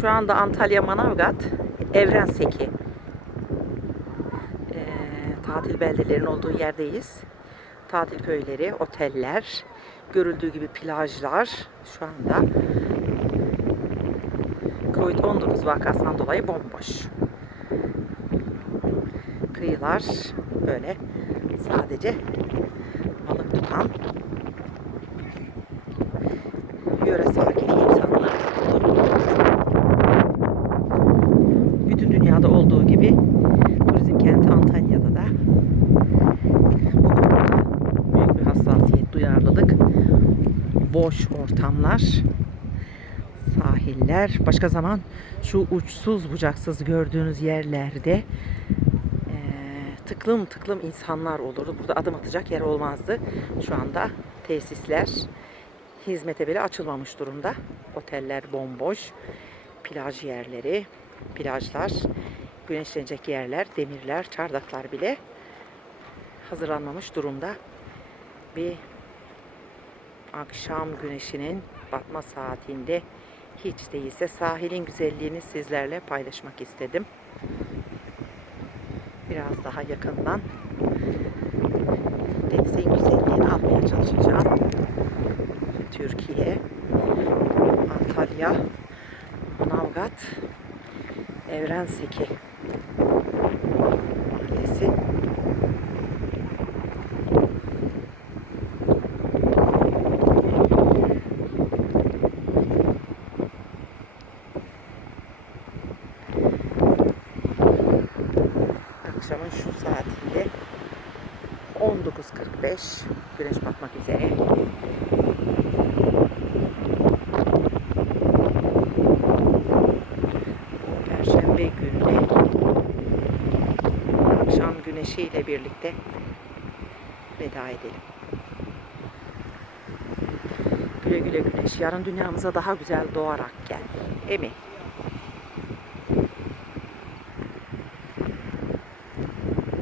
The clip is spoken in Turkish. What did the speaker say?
Şu anda Antalya Manavgat Evrenseki ee, tatil beldelerinin olduğu yerdeyiz. Tatil köyleri, oteller, görüldüğü gibi plajlar şu anda Covid-19 vakasından dolayı bomboş. Kıyılar böyle sadece balık tutan yöre sakini duyarlılık, boş ortamlar, sahiller. Başka zaman şu uçsuz bucaksız gördüğünüz yerlerde eee, tıklım tıklım insanlar olurdu. Burada adım atacak yer olmazdı. Şu anda tesisler hizmete bile açılmamış durumda. Oteller bomboş. Plaj yerleri, plajlar, güneşlenecek yerler, demirler, çardaklar bile hazırlanmamış durumda. Bir akşam güneşinin batma saatinde hiç değilse sahilin güzelliğini sizlerle paylaşmak istedim. Biraz daha yakından denizin güzelliğini almaya çalışacağım. Türkiye, Antalya, Manavgat, Evrenseki Akşamın şu saatinde 19.45 güneş batmak üzere. Perşembe günü akşam güneşiyle birlikte veda edelim. Güle güle güneş. Yarın dünyamıza daha güzel doğarak gel. Emi.